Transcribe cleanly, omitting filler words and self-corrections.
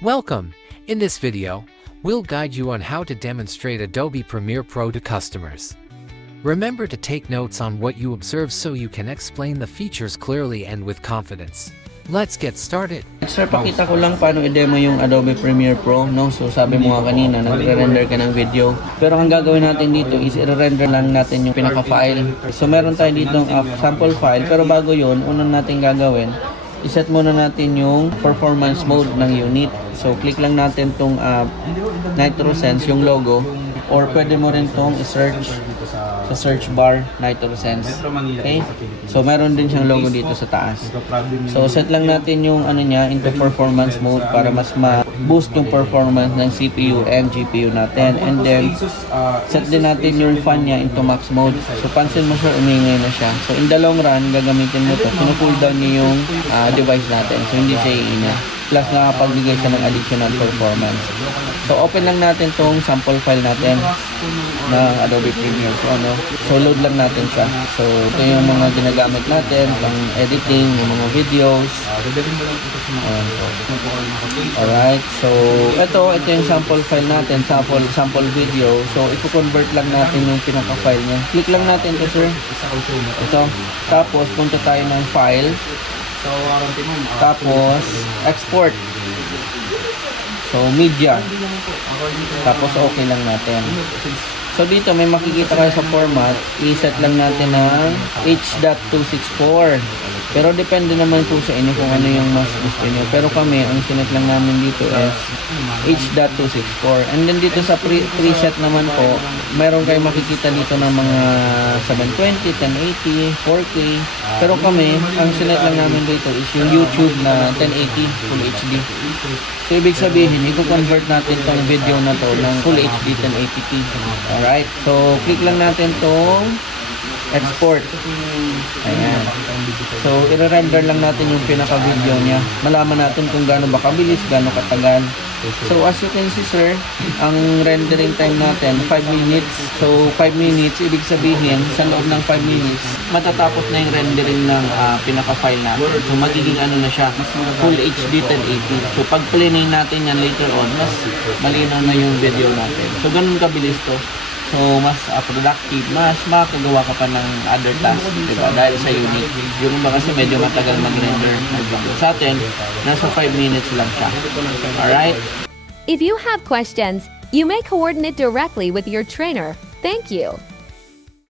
Welcome! In this video, we'll guide you on how to demonstrate Adobe Premiere Pro to customers. Remember to take notes on what you observe so you can explain the features clearly and with confidence. Let's get started. Sir, pakita ko lang paano i-demo yung Adobe Premiere Pro, no? So sabi mo nga kanina, nagre-render ka ng video. Pero ang gagawin natin dito is i-render lang natin yung pinaka-file. So meron tayo dito sample file, pero bago yun, unang natin gagawin, iset muna natin yung performance mode ng unit. So click lang natin tong NitroSense, yung logo, or pwede mo rin tong i-search sa search bar, NitroSense. Okay? So meron din siyang logo dito sa taas. So set lang natin yung ano niya into performance mode para mas ma-boost yung performance ng CPU and GPU natin. And then set din natin yung fan niya into max mode. So pansin mo siya, umingay na siya. So in the long run, gagamitin mo to. Pinu-cool down niya yung device natin. So hindi siya iina. Plus nakapagbigay siya ng additional performance. So open lang natin tong sample file natin ng Adobe Premiere Pro, no? So load lang natin siya. So ito yung mga ginagamit natin pang editing, yung mga videos. Alright, so ito yung sample file natin, sample video. So i-convert lang natin yung pinaka-file niya. Click lang natin ito, sir. Ito. Tapos punta tayo ng file. Tapos export. So media. Tapos okay lang natin. So dito may makikita kayo sa format, i-set lang natin ng H.264. Pero depende naman po sa inyo kung ano yung mas gusto niyo. Pero kami, ang sinet lang namin dito is H.264. And then dito sa preset naman po, mayroon kayo makikita dito ng mga 720, 1080, 4K. Pero kami, ang sinet lang namin dito is yung YouTube na 1080 Full HD. So ibig sabihin, i-convert natin tong video na to ng Full HD 1080p. Alright, so click lang natin tong export. Ayan. So i-render lang natin yung pinaka-video niya. Malaman natin kung gaano ba kabilis, gaano katagal. So as you can see, sir, ang rendering time natin 5 minutes. So 5 minutes, ibig sabihin sa loob ng 5 minutes matatapos na yung rendering ng pinaka-file natin. So magiging ano na siya, Full HD 1080. So pag playing natin yan later on, mas malinaw na yung video natin. So ganun kabilis to. So, mas productive, mas makakagawa ka pa ng other tasks, diba? Dahil sa unit. Yung iba kasi medyo matagal mag-render. Sa atin, nasa 5 minutes lang siya. Alright? If you have questions, you may coordinate directly with your trainer. Thank you.